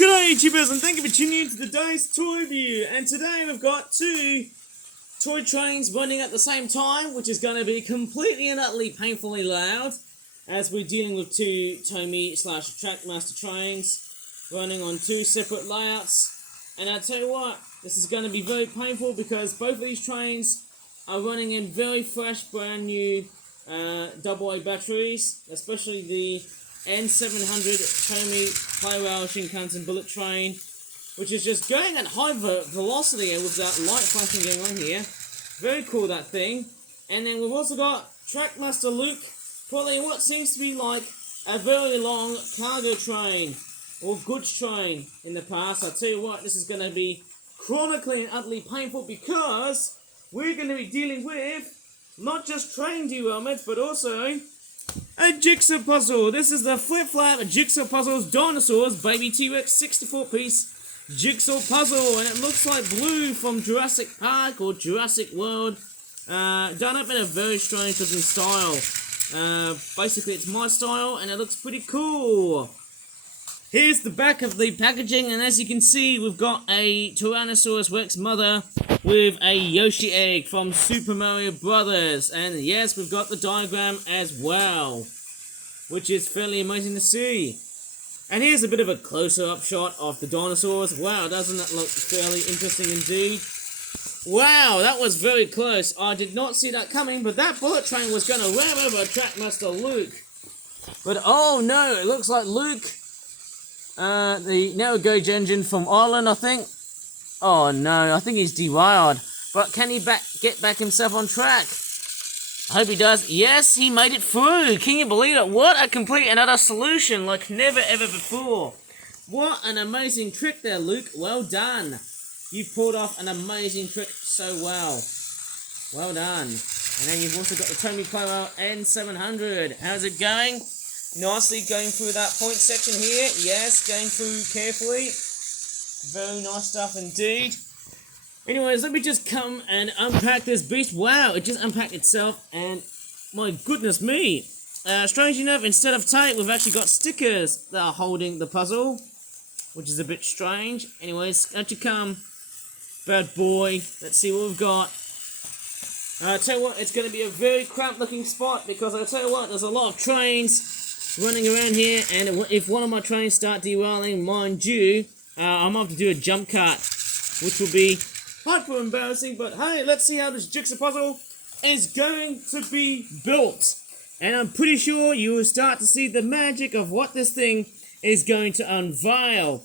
G'day YouTubers, and thank you for tuning in to today's toy review. And today we've got two toy trains running at the same time, which is going to be completely and utterly painfully loud, as we're dealing with two Tomy / Trackmaster trains running on two separate layouts. And I tell you what, this is going to be very painful because both of these trains are running in very fresh, brand new AA batteries, especially the N700 Tomy Playwell Shinkansen bullet train, which is just going at high velocity and with that light flashing going on here. Very cool, that thing. And then we've also got Trackmaster Luke pulling what seems to be like a very long cargo train or goods train in the past. I tell you what, this is going to be chronically and utterly painful because we're going to be dealing with not just train derailment, but also a jigsaw puzzle. This is the Flip Flap Jigsaw Puzzles Dinosaurs Baby T-Rex 64-piece jigsaw puzzle, and it looks like Blue from Jurassic Park or Jurassic World. Done up in a very strange looking style. Basically it's my style and it looks pretty cool. Here's the back of the packaging, and as you can see we've got a Tyrannosaurus Rex mother with a Yoshi egg from Super Mario Brothers, and yes, we've got the diagram as well, which is fairly amazing to see. And here's a bit of a closer up shot of the dinosaurs. Wow, doesn't that look fairly interesting indeed? Wow, that was very close. I did not see that coming, but that bullet train was going to ram over Trackmaster Luke. But oh no, it looks like Luke, the Narrow Gauge engine from Ireland, I think. Oh no, I think he's derailed. But can he get back himself on track? I hope he does. Yes, he made it through. Can you believe it? What a complete and utter solution, like never ever before. What an amazing trick there, Luke. Well done. You've pulled off an amazing trick so well. Well done. And then you've also got the Tomy Playwell N700. How's it going? Nicely going through that point section here. Yes, going through carefully. Very nice stuff indeed. Anyways, let me just come and unpack this beast. Wow, it just unpacked itself, and my goodness me. Strangely enough, instead of tape, we've actually got stickers that are holding the puzzle, which is a bit strange. Anyways, out you come, bad boy. Let's see what we've got. I tell you what, it's going to be a very cramped looking spot, because I tell you what, there's a lot of trains running around here, and if one of my trains start derailing, mind you, I'm going to have to do a jump cut, which will be hyper embarrassing, but hey, let's see how this jigsaw puzzle is going to be built. And I'm pretty sure you will start to see the magic of what this thing is going to unveil.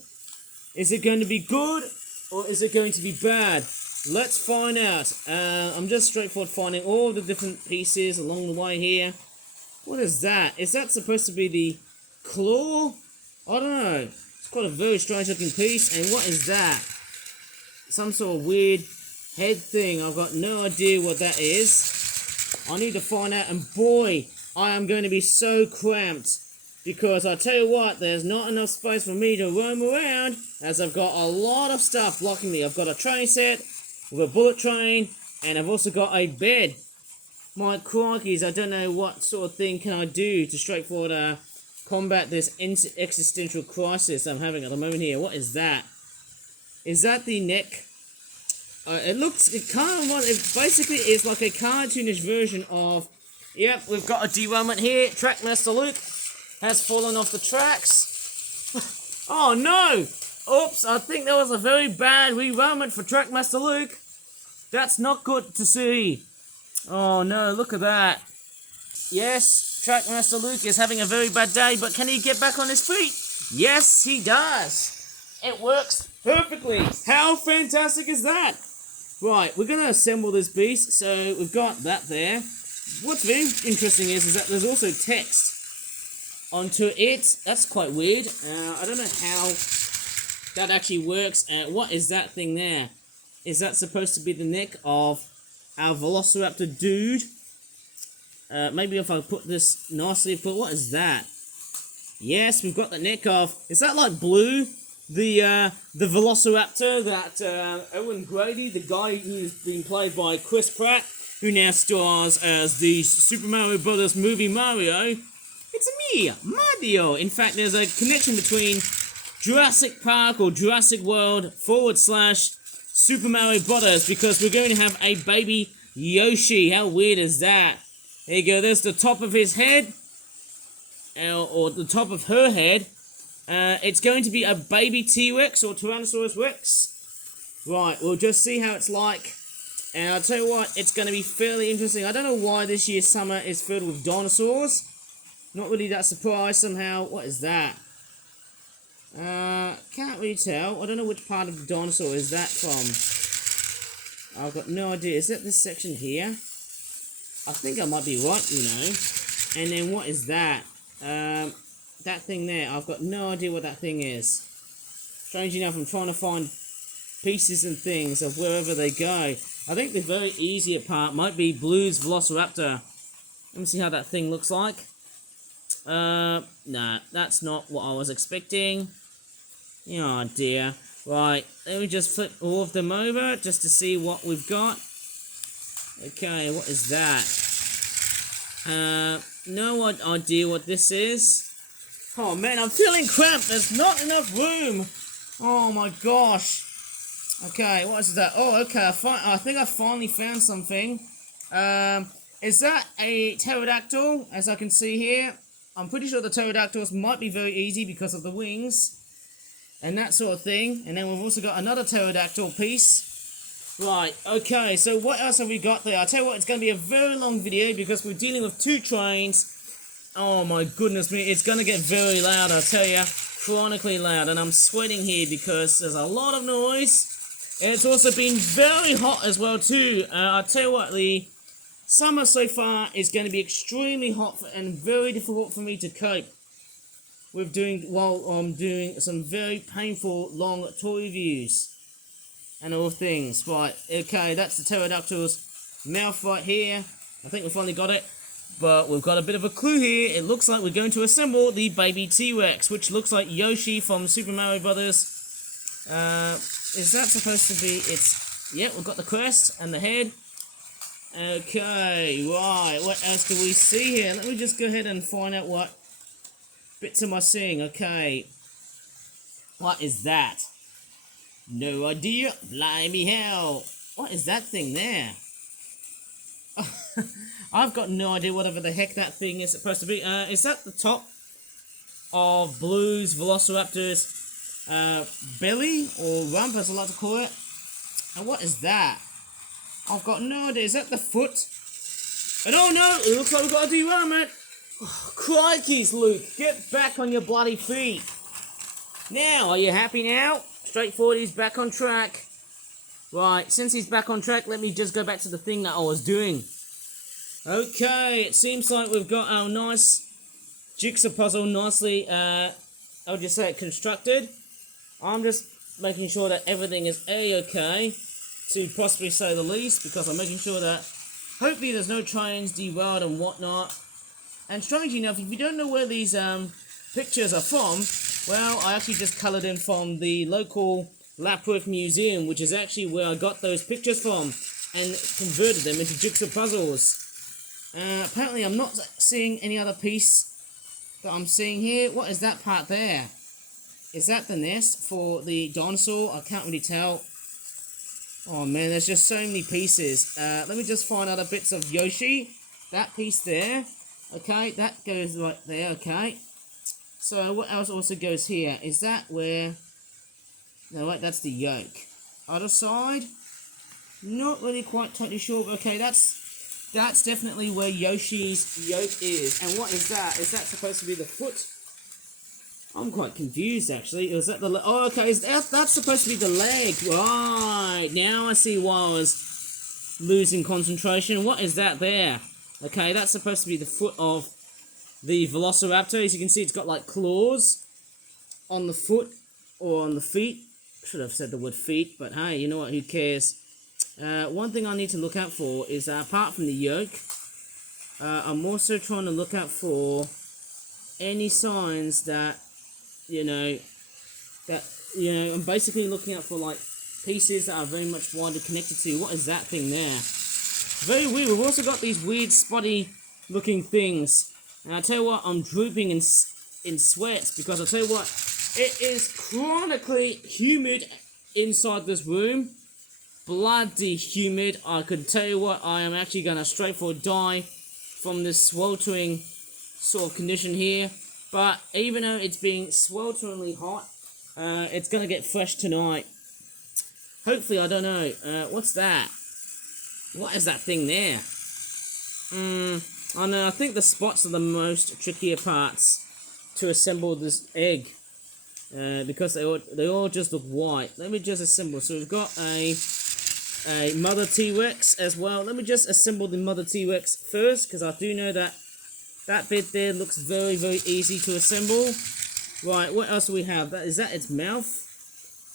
Is it going to be good, or is it going to be bad? Let's find out. I'm just straightforward finding all the different pieces along the way here. What is that? Is that supposed to be the claw? I don't know. It's quite a very strange looking piece. And what is that? Some sort of weird head thing. I've got no idea what that is. I need to find out, and boy, I am going to be so cramped, because I tell you what, there's not enough space for me to roam around, as I've got a lot of stuff blocking me. I've got a train set with a bullet train, and I've also got a bed. My crikeys, I don't know what sort of thing can I do to straightforward combat this existential crisis I'm having at the moment here. What is that? Is that the neck? It basically is like a cartoonish version of, yep, we've got a derailment here. Trackmaster Luke has fallen off the tracks. Oh no! Oops, I think that was a very bad derailment for Trackmaster Luke. That's not good to see. Oh no, look at that. Yes, Trackmaster Luke is having a very bad day, but can he get back on his feet? Yes, he does. It works perfectly. How fantastic is that? Right, we're going to assemble this beast. So we've got that there. What's very interesting is that there's also text onto it. That's quite weird. I don't know how that actually works. What is that thing there? Is that supposed to be the neck of our Velociraptor dude? Maybe if I put this nicely, what is that? Yes, we've got the neck of, is that like Blue? The Velociraptor that Owen Grady, the guy who's been played by Chris Pratt, who now stars as the Super Mario Brothers movie Mario. It's me, Mario. In fact, there's a connection between Jurassic Park or Jurassic World / Super Mario Brothers, because we're going to have a baby Yoshi. How weird is that? There you go, there's the top of his head, or the top of her head. It's going to be a baby T-Rex or Tyrannosaurus Rex. Right, we'll just see how it's like. And I'll tell you what, it's going to be fairly interesting. I don't know why this year's summer is filled with dinosaurs. Not really that surprised somehow. What is that? Can't really tell. I don't know which part of the dinosaur is that from. I've got no idea. Is that this section here? I think I might be right, you know. And then what is that? That thing there. I've got no idea what that thing is. Strange enough, I'm trying to find pieces and things of wherever they go. I think the very easier part might be Blue's Velociraptor. Let me see how that thing looks like. Nah, that's not what I was expecting. Oh dear. Right, let me just flip all of them over just to see what we've got. Okay, what is that? No idea what this is. Oh man, I'm feeling cramped. There's not enough room. Oh my gosh. Okay, what is that? Oh, okay, I think I finally found something. Is that a pterodactyl, as I can see here? I'm pretty sure the pterodactyls might be very easy because of the wings and that sort of thing. And then we've also got another pterodactyl piece. Right, okay, so what else have we got there? I'll tell you what, it's going to be a very long video because we're dealing with 2 trains. Oh my goodness me, it's going to get very loud, I'll tell you. Chronically loud, and I'm sweating here because there's a lot of noise. And it's also been very hot as well too. I'll tell you what, the summer so far is going to be extremely hot and very difficult for me to cope with while I'm doing some very painful long toy reviews and all things. Right, okay, that's the pterodactyl's mouth right here. I think we finally got it, but we've got a bit of a clue here. It looks like we're going to assemble the baby T-Rex, which looks like Yoshi from Super Mario Brothers. Is that supposed to be Yep, we've got the crest and the head. Okay, right, what else do we see here? Let me just go ahead and find out what bits am I seeing. Okay, what is that? No idea. Blimey hell. What is that thing there? I've got no idea whatever the heck that thing is supposed to be. Is that the top of Blue's Velociraptor's belly or rump, as I like to call it? And what is that? I've got no idea. Is that the foot? And oh no, it looks like we've got a derailment. Oh, crikeys, Luke, get back on your bloody feet. Now, are you happy now? Straightforward, he's back on track. Right, since he's back on track, let me just go back to the thing that I was doing. Okay, it seems like we've got our nice jigsaw puzzle nicely, I'll just say it, constructed. I'm just making sure that everything is A-okay, to possibly say the least, because I'm making sure that hopefully there's no trains derailed and whatnot. And strangely enough, if you don't know where these pictures are from, well, I actually just coloured in from the local Lapworth Museum, which is actually where I got those pictures from, and converted them into jigsaw puzzles. Apparently I'm not seeing any other piece that I'm seeing here. What is that part there? Is that the nest for the dinosaur? I can't really tell. Oh man, there's just so many pieces. Let me just find other bits of Yoshi. That piece there. Okay, that goes right there, okay. So what else also goes here? Is that where... No, wait, that's the yoke. Other side? Not really quite totally sure, but okay, that's definitely where Yoshi's yoke is. And what is that? Is that supposed to be the foot? I'm quite confused, actually. Is that the... Oh, okay, that's supposed to be the leg. Right, now I see why I was losing concentration. What is that there? Okay, that's supposed to be the foot of the Velociraptor. As you can see, it's got, like, claws on the foot or on the feet. Should have said the word feet, but hey, you know what, who cares? One thing I need to look out for is, apart from the yoke, I'm also trying to look out for any signs that, I'm basically looking out for, like, pieces that are very much widely connected to. What is that thing there? Very weird. We've also got these weird spotty looking things. And I tell you what, I'm drooping in sweats, because I tell you what, It is chronically humid inside this room. Bloody humid. I can tell you what, I am actually going to straight for a die from this sweltering sort of condition here. But even though it's being swelteringly hot, it's going to get fresh tonight. Hopefully, I don't know. What's that? What is that thing there? I know, I think the spots are the most trickier parts to assemble this egg. Because they all just look white. Let me just assemble. So we've got a mother T-Rex as well. Let me just assemble the mother T-Rex first, because I do know that that bit there looks very, very easy to assemble. Right, what else do we have? Is that its mouth?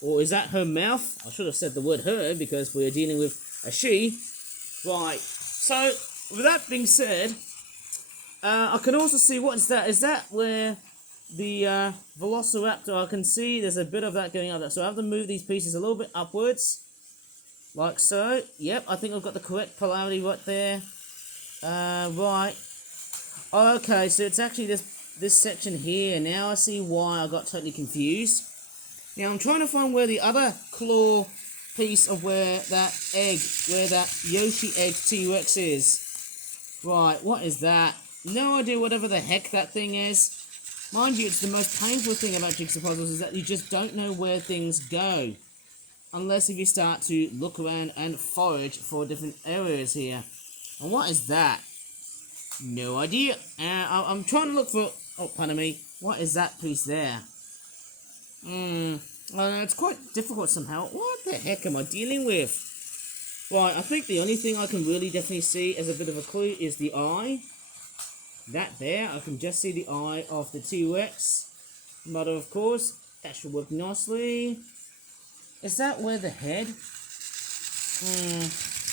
Or is that her mouth? I should have said the word her, because we're dealing with a she. Right, so with that being said, I can also see, what is that? Is that where the Velociraptor, I can see there's a bit of that going on there. So I have to move these pieces a little bit upwards. Like so. Yep, I think I've got the correct polarity right there. Right. Okay, so it's actually this section here. Now I see why I got totally confused. Now I'm trying to find where the other claw piece of where that Yoshi egg T-Rex is. Right, what is that? No idea whatever the heck that thing is. Mind you, it's the most painful thing about jigsaw puzzles is that you just don't know where things go. Unless if you start to look around and forage for different areas here. And what is that? No idea. I'm trying to look for... Oh, pardon me. What is that piece there? It's quite difficult somehow. What the heck am I dealing with? Right, I think the only thing I can really definitely see as a bit of a clue is the eye. That there, I can just see the eye of the T-Rex. Mother, of course. That should work nicely. Is that where the head?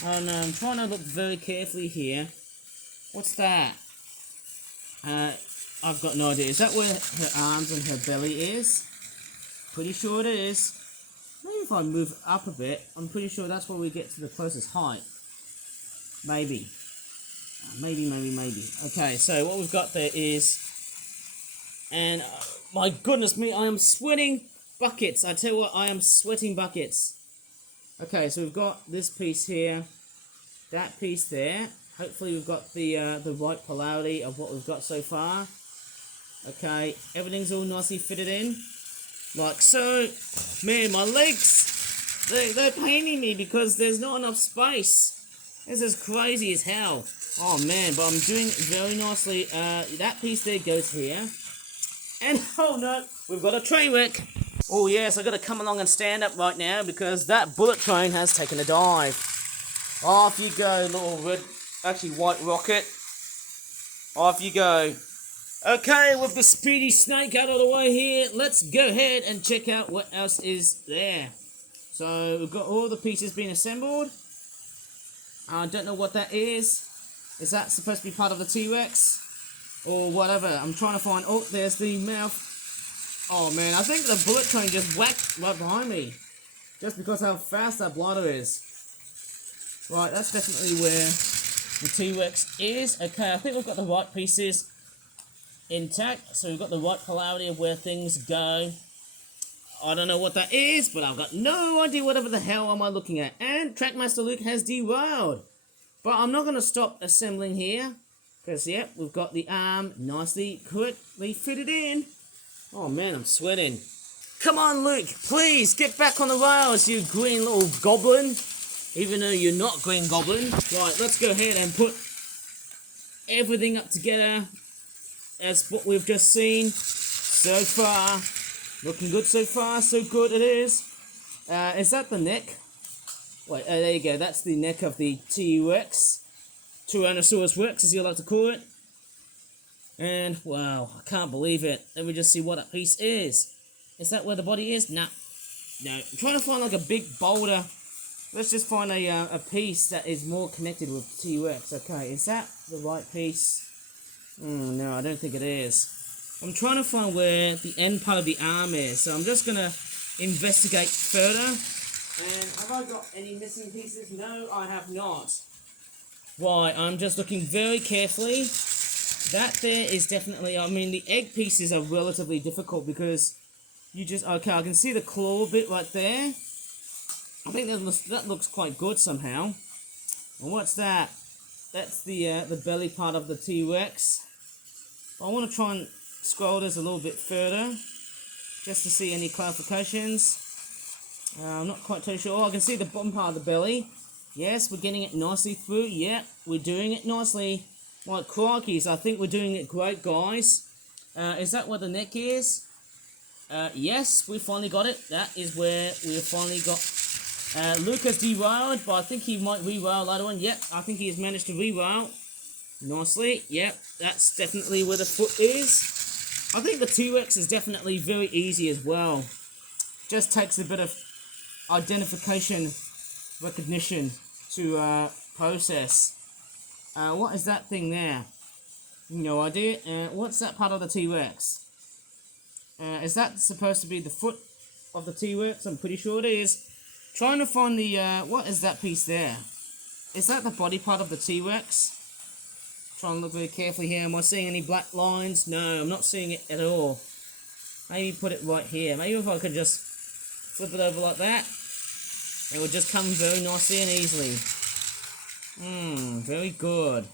I don't know, I'm trying to look very carefully here. What's that? I've got no idea. Is that where her arms and her belly is? Pretty sure it is. Maybe if I move up a bit, I'm pretty sure that's where we get to the closest height. Maybe. Maybe. Okay, so what we've got there is... And, my goodness me, I am sweating buckets. I tell you what, I am sweating buckets. Okay, so we've got this piece here. That piece there. Hopefully we've got the right polarity of what we've got so far. Okay, everything's all nicely fitted in. Like so. Man, my legs, they're paining me because there's not enough space. This is crazy as hell. Oh man, but I'm doing very nicely. That piece there goes here. And, oh no, we've got a train wreck. Oh yes, I've got to come along and stand up right now because that bullet train has taken a dive. Off you go, little red, actually white rocket. Off you go. Okay, with the speedy snake out of the way here, let's go ahead and check out what else is there. So, we've got all the pieces being assembled. I don't know what that is. Is that supposed to be part of the T-Rex? Or whatever. I'm trying to find... Oh, there's the mouth. Oh, man. I think the bullet train just whacked right behind me. Just because how fast that bladder is. Right, that's definitely where the T-Rex is. Okay, I think we've got the right pieces intact. So we've got the right polarity of where things go. I don't know what that is, but I've got no idea whatever the hell am I looking at. And Trackmaster Luke has derailed. But I'm not going to stop assembling here. Because, yep, we've got the arm nicely, correctly fitted in. Oh, man, I'm sweating. Come on, Luke, please, get back on the rails, you green little goblin. Even though you're not green goblin. Right, let's go ahead and put everything up together. As what we've just seen so far. Looking good so far, so good it is. Is that the neck? Wait, there you go, that's the neck of the T-Rex. Tyrannosaurus Rex, as you like to call it. And, wow, I can't believe it. Let me just see what that piece is. Is that where the body is? Nah. No. I'm trying to find like a big boulder. Let's just find a piece that is more connected with T-Rex. Okay, is that the right piece? No, I don't think it is. I'm trying to find where the end part of the arm is. So I'm just going to investigate further. And have I got any missing pieces? No, I have not. Right, I'm just looking very carefully. That there is definitely, I mean, the egg pieces are relatively difficult because You just, okay, I can see the claw bit right there. I think that looks quite good somehow. And what's that? That's the belly part of the T-Rex. I want to try and scroll this a little bit further, just to see any clarifications. I'm not quite too sure. I can see the bottom part of the belly. Yes, we're getting it nicely through. Yeah, we're doing it nicely. Like crikeys, I think we're doing it great, guys. Is that what the neck is? Yes, we finally got it. That is where we finally got... Luke has derailed, but I think he might re-rail later on. Yep, I think he has managed to re-rail nicely. Yep, that's definitely where the foot is. I think the T-Rex is definitely very easy as well. Just takes a bit of identification, recognition to process. What is that thing there? No idea. What's that part of the T-Rex? Is that supposed to be the foot of the T-Rex? I'm pretty sure it is. Trying to find the, what is that piece there? Is that the body part of the T-Rex? Trying to look very carefully here. Am I seeing any black lines? No, I'm not seeing it at all. Maybe put it right here. Maybe if I could just flip it over like that, it would just come very nicely and easily. Very good.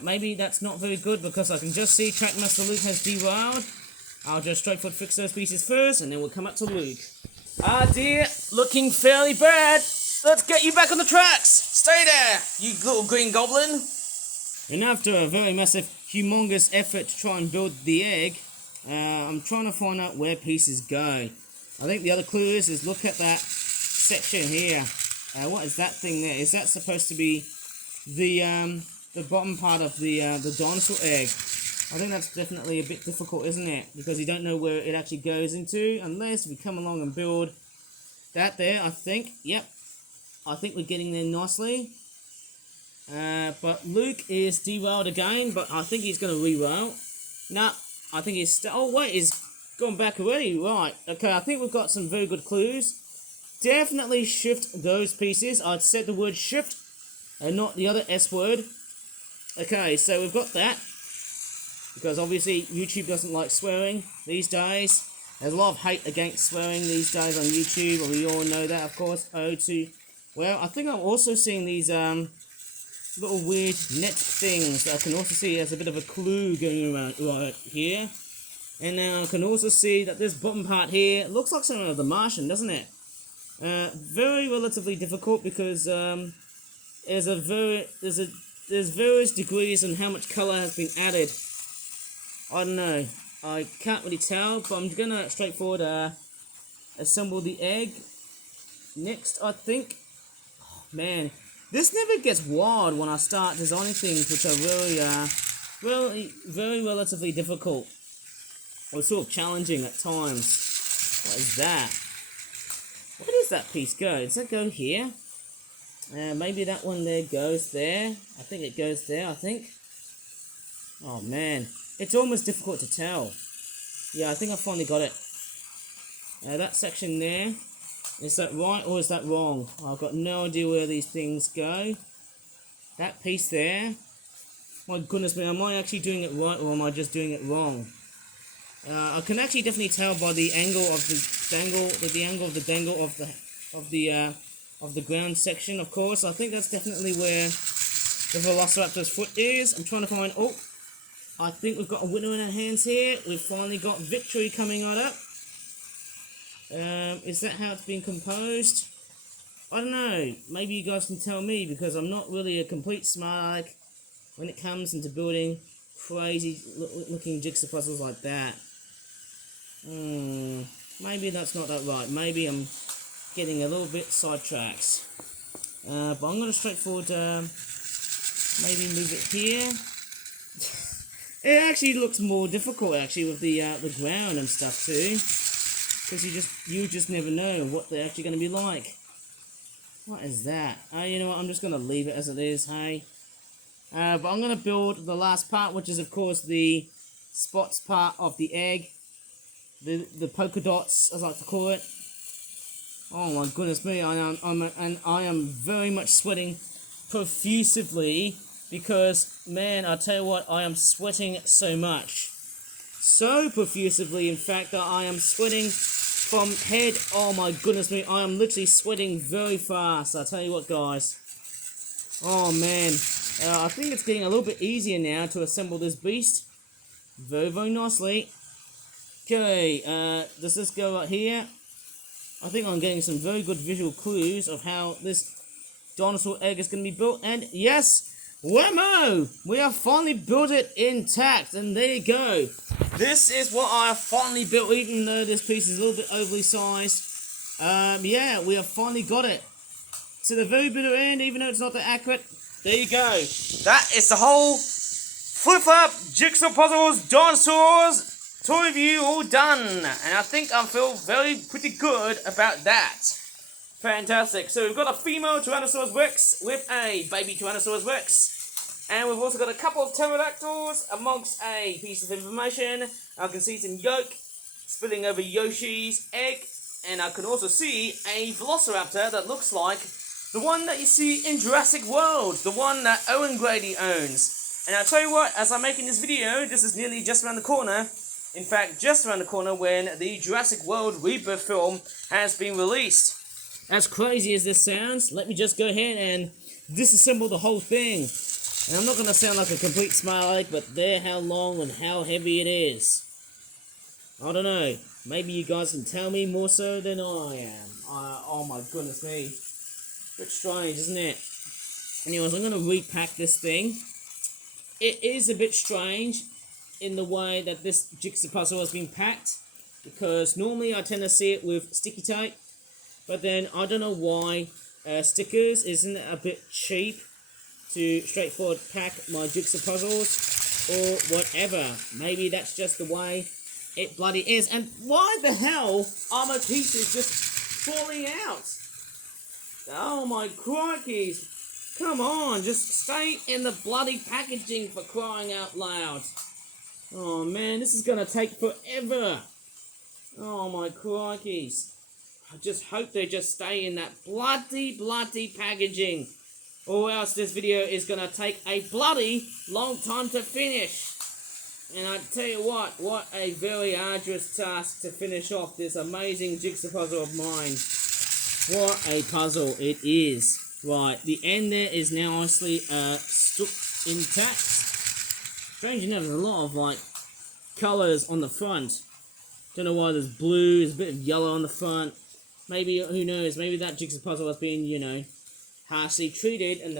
Maybe that's not very good because I can just see Trackmaster Luke has derailed. I'll just straightforward fix those pieces first and then we'll come up to Luke. Ah dear, looking fairly bad. Let's get you back on the tracks. Stay there, you little green goblin. And after a very massive, humongous effort to try and build the egg, I'm trying to find out where pieces go. I think the other clue is look at that section here. What is that thing there? Is that supposed to be the bottom part of the dinosaur egg? I think that's definitely a bit difficult, isn't it? Because you don't know where it actually goes into, unless we come along and build that there, I think. Yep. I think we're getting there nicely. But Luke is derailed again, but I think he's going to re-rail. Nah, I think he's... oh, wait, he's gone back already. Right. Okay, I think we've got some very good clues. Definitely shift those pieces. I'd said the word shift and not the other S word. Okay, so we've got that. Because obviously YouTube doesn't like swearing these days. There's a lot of hate against swearing these days on YouTube, and we all know that, of course. Well, I think I'm also seeing these little weird net things that I can also see as a bit of a clue going around right here. And then I can also see that this bottom part here looks like something of the Martian, doesn't it? Very relatively difficult because there's various degrees on how much color has been added. I don't know. I can't really tell, but I'm gonna straightforward assemble the egg next, I think. Oh, man, this never gets wild when I start designing things which are really, very relatively difficult or sort of challenging at times. What is that? Where does that piece go? Does that go here? Maybe that one there goes there. I think it goes there, I think. Oh, man. It's almost difficult to tell. Yeah, I think I finally got it. That section there, is that right or is that wrong? I've got no idea where these things go. That piece there, my goodness me, am I actually doing it right or am I just doing it wrong? I can actually definitely tell by the angle of the ground section, of course. I think that's definitely where the Velociraptor's foot is. I'm trying to find... oh, I think we've got a winner in our hands here. We've finally got victory coming on up. Is that how it's been composed? I don't know. Maybe you guys can tell me, because I'm not really a complete smart aleck when it comes into building crazy looking jigsaw puzzles like that. Maybe that's not that right. Maybe I'm getting a little bit sidetracked. But I'm going to straightforward maybe move it here. It actually looks more difficult actually with the ground and stuff too, because you just never know what they're actually going to be like. What is that? You know what? I'm just going to leave it as it is. Hey, but I'm going to build the last part, which is of course the spots part of the egg, the polka dots as I like to call it. Oh my goodness me! I am very much sweating profusively. Because, man, I'll tell you what, I am sweating so much. so profusively, in fact, that I am sweating from head. Oh my goodness me, I am literally sweating very fast. I'll tell you what, guys. Oh man, I think it's getting a little bit easier now to assemble this beast. Very, very nicely. Okay, does this go right here? I think I'm getting some very good visual clues of how this dinosaur egg is going to be built. And yes, whammo! We have finally built it intact. And there you go. This is what I have finally built, even though this piece is a little bit overly sized. Yeah, we have finally got it to the very bitter end, even though it's not that accurate. There you go. That is the whole flip-flop jigsaw puzzles dinosaurs toy review all done, and I think I feel pretty good about that. Fantastic. So we've got a female Tyrannosaurus Rex with a baby Tyrannosaurus Rex, and we've also got a couple of pterodactyls amongst a piece of information. I can see some yolk spilling over Yoshi's egg, and I can also see a velociraptor that looks like the one that you see in Jurassic World, the one that Owen Grady owns. And I'll tell you what, as I'm making this video, this is nearly just around the corner. In fact, just around the corner when the Jurassic World Rebirth film has been released. As crazy as this sounds, let me just go ahead and disassemble the whole thing. And I'm not going to sound like a complete smile, but there how long and how heavy it is. I don't know. Maybe you guys can tell me more so than I am. Oh my goodness me. Bit strange, isn't it? Anyways, I'm going to repack this thing. It is a bit strange in the way that this jigsaw puzzle has been packed, because normally I tend to see it with sticky tape, but then I don't know why stickers isn't a bit cheap to straightforward pack my jigsaw puzzles or whatever. Maybe that's just the way it bloody is. And why the hell are my pieces just falling out? Oh my crikeys. Come on, just stay in the bloody packaging, for crying out loud. Oh man, this is gonna take forever. Oh my crikeys. I just hope they just stay in that bloody packaging, or else this video is gonna take a bloody long time to finish. And I tell you what a very arduous task to finish off this amazing jigsaw puzzle of mine. What a puzzle it is. Right, the end there is now nicely stuck intact. Strange enough, there's a lot of like colours on the front. Don't know why there's blue, there's a bit of yellow on the front. Maybe, who knows, maybe that jigsaw puzzle has been, you know, harshly treated in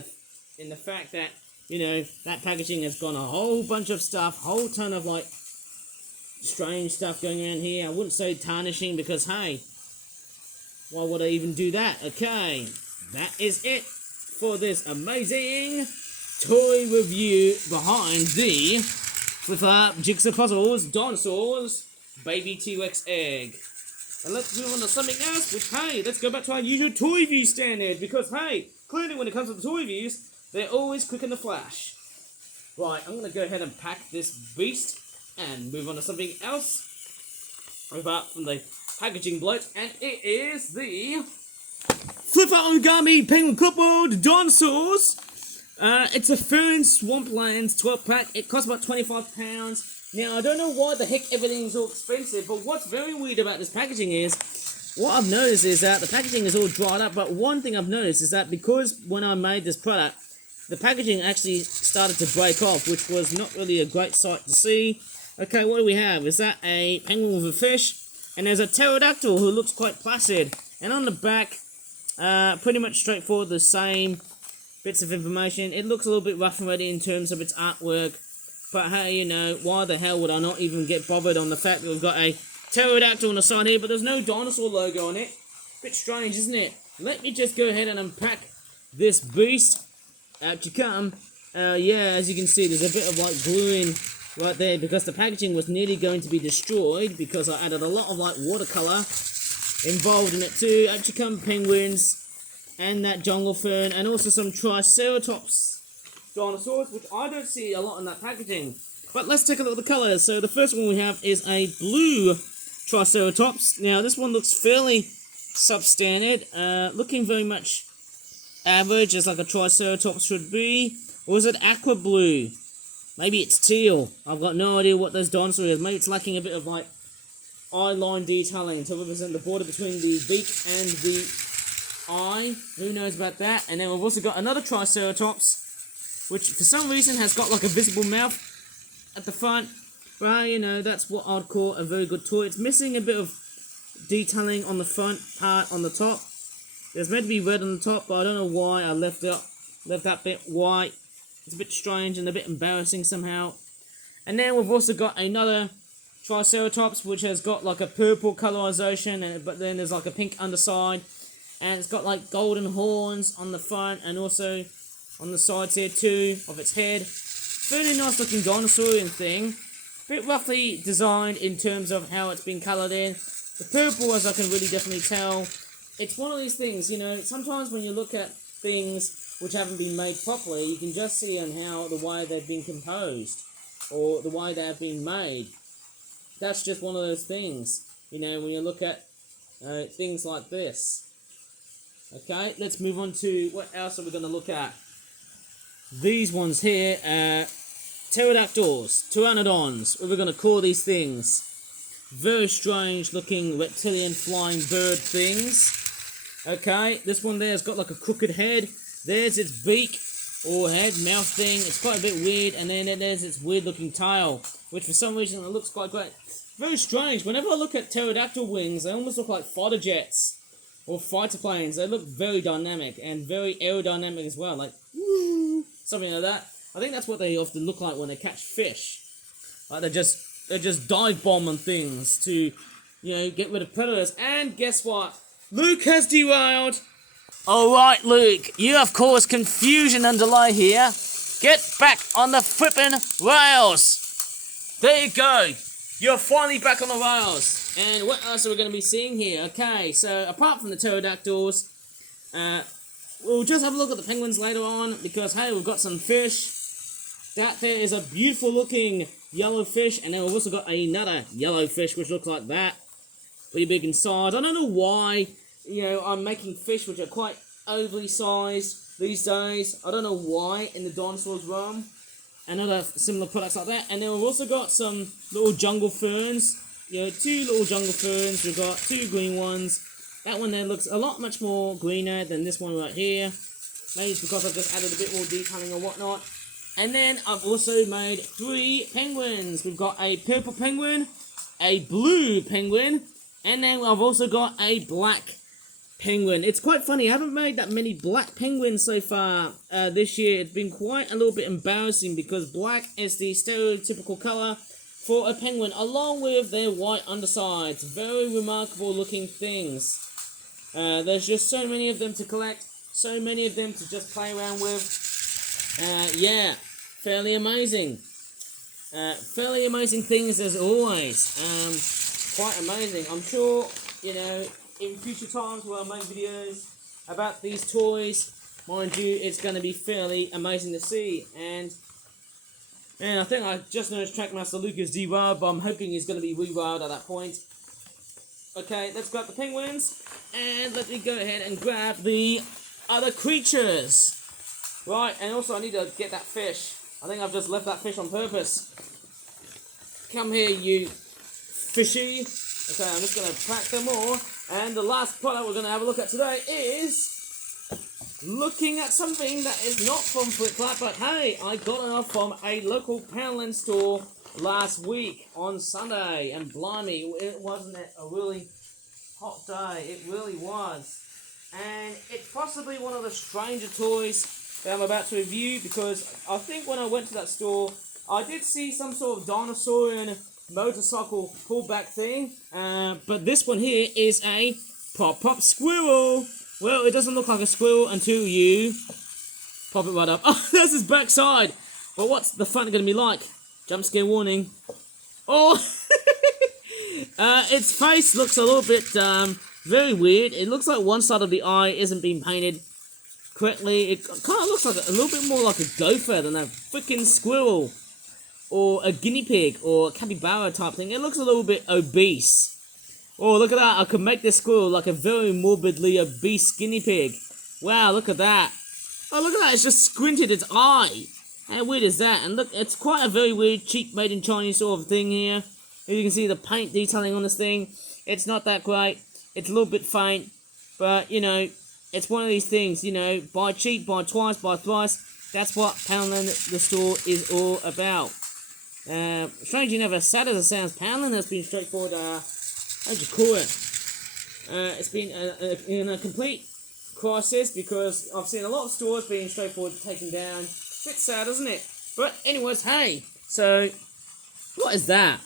the fact that, you know, that packaging has gone a whole bunch of stuff, whole ton of like strange stuff going on here. I wouldn't say tarnishing, because hey, why would I even do that? Okay, that is it for this amazing toy review behind the flip-flop jigsaw puzzles dinosaurs baby T-Rex egg. And let's move on to something else, which, hey, let's go back to our usual toy review standard, because, hey, clearly when it comes to the toy reviews, they're always quick in the flash. Right, I'm going to go ahead and pack this beast and move on to something else, apart from the packaging bloat, and it is the flip-flop Origami penguin coupled dinosaurs. It's a Fern Swamp Lands 12-pack. It costs about £25. Now, I don't know why the heck everything's all expensive, but what's very weird about this packaging is, what I've noticed is that the packaging is all dried up, but one thing I've noticed is that because when I made this product, the packaging actually started to break off, which was not really a great sight to see. Okay, what do we have? Is that a penguin with a fish? And there's a pterodactyl who looks quite placid. And on the back, pretty much straightforward, the same bits of information. It looks a little bit rough and ready in terms of its artwork. But hey, you know, why the hell would I not even get bothered on the fact that we've got a pterodactyl on the side here, but there's no dinosaur logo on it. Bit strange, isn't it? Let me just go ahead and unpack this beast. Out you come. Yeah, as you can see, there's a bit of like gluing right there, because the packaging was nearly going to be destroyed because I added a lot of like watercolor involved in it too. Out you come, penguins, and that jungle fern, and also some Triceratops dinosaurs, which I don't see a lot in that packaging. But let's take a look at the colours. So the first one we have is a blue Triceratops. Now this one looks fairly substandard, looking very much average, as like a Triceratops should be. Or is it aqua blue? Maybe it's teal. I've got no idea what this dinosaur is. Maybe it's lacking a bit of like eye line detailing to represent the border between the beak and the eye. Who knows about that? And then we've also got another Triceratops, which for some reason has got like a visible mouth at the front. Well, you know, that's what I'd call a very good toy. It's missing a bit of detailing on the front part on the top. There's meant to be red on the top, but I don't know why I left that bit white. It's a bit strange and a bit embarrassing somehow. And then we've also got another Triceratops, which has got like a purple colorization, but then there's like a pink underside. And it's got like golden horns on the front and also on the sides here too of its head. Very nice looking dinosaurian thing. Bit roughly designed in terms of how it's been coloured in. The purple, as I can really definitely tell, it's one of these things, you know, sometimes when you look at things which haven't been made properly, you can just see on how the way they've been composed or the way they have been made. That's just one of those things, you know, when you look at things like this. Okay, let's move on to what else are we going to look at. These ones here, pterodactyls, pteranodons, what we're going to call these things. Very strange looking reptilian flying bird things. Okay, this one there has got like a crooked head. There's its beak or head, mouth thing. It's quite a bit weird. And then there's its weird looking tail, which for some reason it looks quite great. Very strange. Whenever I look at pterodactyl wings, they almost look like fighter jets or fighter planes. They look very dynamic and very aerodynamic as well. Like, woo, something like that. I think that's what they often look like when they catch fish. Like they just dive bomb on things to, you know, get rid of predators. And guess what? Luke has derailed. Alright, Luke, you have caused confusion and delay here. Get back on the flippin' rails. There you go. You're finally back on the rails. And what else are we going to be seeing here? Okay, so apart from the pterodactyls, we'll just have a look at the penguins later on because, hey, we've got some fish. That there is a beautiful looking yellow fish, and then we've also got another yellow fish which looks like that. Pretty big in size. I don't know why, you know, I'm making fish which are quite overly sized these days. I don't know why in the dinosaurs realm. And other similar products like that. And then we've also got some little jungle ferns. You know, 2 little jungle ferns. We've got 2 green ones. That one there looks a lot much more greener than this one right here. Maybe it's because I've just added a bit more detailing or whatnot. And then I've also made 3 penguins. We've got a purple penguin, a blue penguin, and then I've also got a black penguin. It's quite funny, I haven't made that many black penguins so far this year. It's been quite a little bit embarrassing because black is the stereotypical colour for a penguin, along with their white undersides. Very remarkable looking things. There's just so many of them to collect, so many of them to just play around with. Yeah, fairly amazing. Fairly amazing things as always. Quite amazing. I'm sure, you know, in future times where I make videos about these toys, mind you, it's going to be fairly amazing to see. And I think I just noticed Trackmaster Luke is derailed, but I'm hoping he's going to be re-railed at that point. Okay, let's grab the penguins, and let me go ahead and grab the other creatures. Right, and also I need to get that fish. I think I've just left that fish on purpose. Come here, you fishy. Okay, I'm just going to pack them all. And the last product we're going to have a look at today is looking at something that is not from Flip Flap, but hey, I got it off from a local Poundland store last week on Sunday. And blimey, it wasn't a really hot day. It really was. And it's possibly one of the stranger toys that I'm about to review, because I think when I went to that store, I did see some sort of dinosaurian motorcycle pullback thing, but this one here is a Pop Up Squirrel. Well, it doesn't look like a squirrel until you pop it right up. Oh, there's his backside. But what's the front going to be like? Jump scare warning. Oh, its face looks a little bit very weird. It looks like one side of the eye isn't being painted correctly. It kind of looks like a little bit more like a gopher than a freaking squirrel or a guinea pig or a capybara type thing. It looks a little bit obese. Oh, look at that. I could make this squirrel like a very morbidly obese guinea pig. Wow, look at that. Oh, look at that. It's just squinted its eye. How weird is that? And look, it's quite a very weird, cheap, made in China sort of thing here. As you can see, the paint detailing on this thing, it's not that great. It's a little bit faint, but, you know, it's one of these things, you know, buy cheap, buy twice, buy thrice. That's what Poundland, the store, is all about. Strangely enough, as sad as it sounds, Poundland has been straightforward, how do you call it? It's been in a complete crisis because I've seen a lot of stores being straightforward taken down. Bit sad, isn't it? But anyways, hey, so what is that?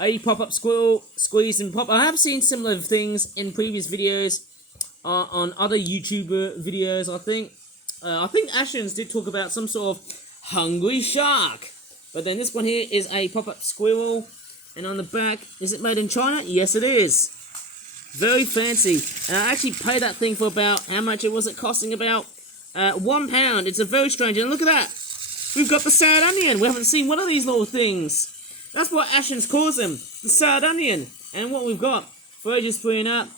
A pop-up squirrel squeeze and pop. I have seen similar things in previous videos on other YouTuber videos. I think Ashens did talk about some sort of hungry shark, but then this one here is a pop-up squirrel, and on the back, is it made in China? Yes, it is. Very fancy. And I actually paid that thing for about, how much was it costing? About £1. It's a very strange, and look at that. We've got the sad onion. We haven't seen one of these little things. That's what Ashens calls them, the sad onion. And what we've got, for ages putting up,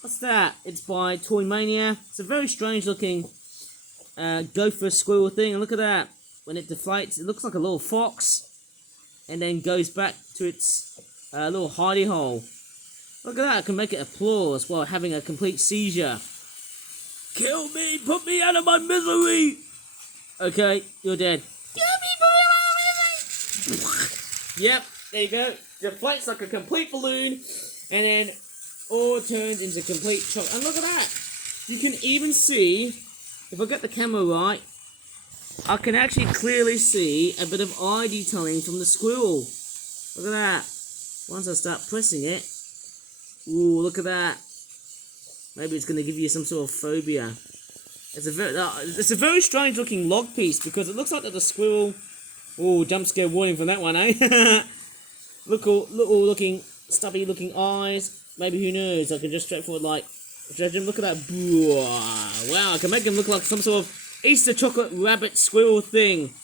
what's that? It's by Toy Mania. It's a very strange looking gopher squirrel thing, and look at that. When it deflates, it looks like a little fox, and then goes back to its little hidey hole. Look at that, I can make it applause while having a complete seizure. Kill me, put me out of my misery! Okay, you're dead. Kill me, put me out of my misery! Yep, there you go. Deflates like a complete balloon, and then all turns into complete chocolate. And look at that! You can even see, if I get the camera right, I can actually clearly see a bit of eye detailing from the squirrel. Look at that. Once I start pressing it, ooh, look at that. Maybe it's going to give you some sort of phobia. It's a very strange looking log piece because it looks like that the squirrel. Ooh, jump scare warning from that one, eh? Little looking, stubby looking eyes. Maybe, who knows? I can just straightforward like stretch him. Look at that. Wow, I can make him look like some sort of Easter chocolate rabbit squirrel thing.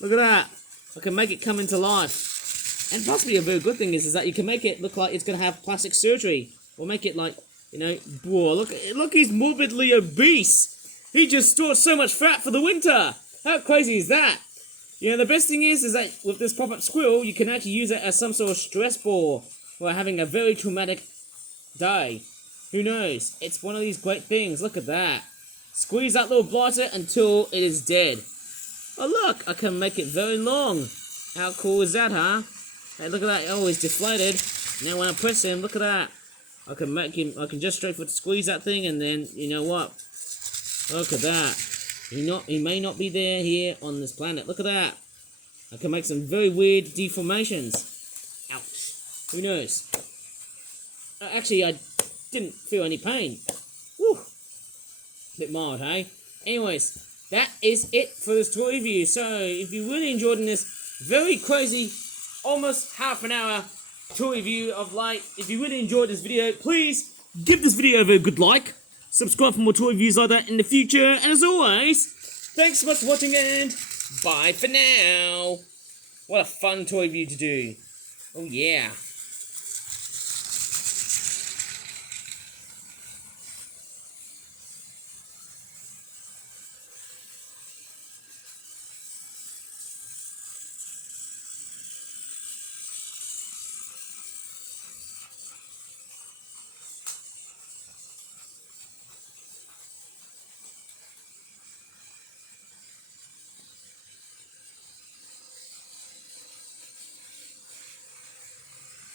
Look at that. I can make it come into life. And possibly a very good thing is that you can make it look like it's going to have plastic surgery. Or make it like, you know, look, he's morbidly obese. He just stored so much fat for the winter. How crazy is that? You know, the best thing is that with this pop-up squirrel, you can actually use it as some sort of stress ball while having a very traumatic day. Who knows? It's one of these great things. Look at that. Squeeze that little blighter until it is dead. Oh look, I can make it very long. How cool is that, huh? Hey, look at that. Oh, he's deflated. Now when I press him, look at that. I can make him, I can just straightforward squeeze that thing, and then, you know what? Look at that. He may not be there here on this planet. Look at that. I can make some very weird deformations. Ouch. Who knows? Actually, I didn't feel any pain. Whew. Bit mild, hey? Anyways, that is it for this toy review. So, if you really enjoyed this very crazy, almost half an hour toy review of Light, if you really enjoyed this video, please give this video a very good like. Subscribe for more toy reviews like that in the future. And as always, thanks so much for watching and bye for now. What a fun toy review to do. Oh yeah.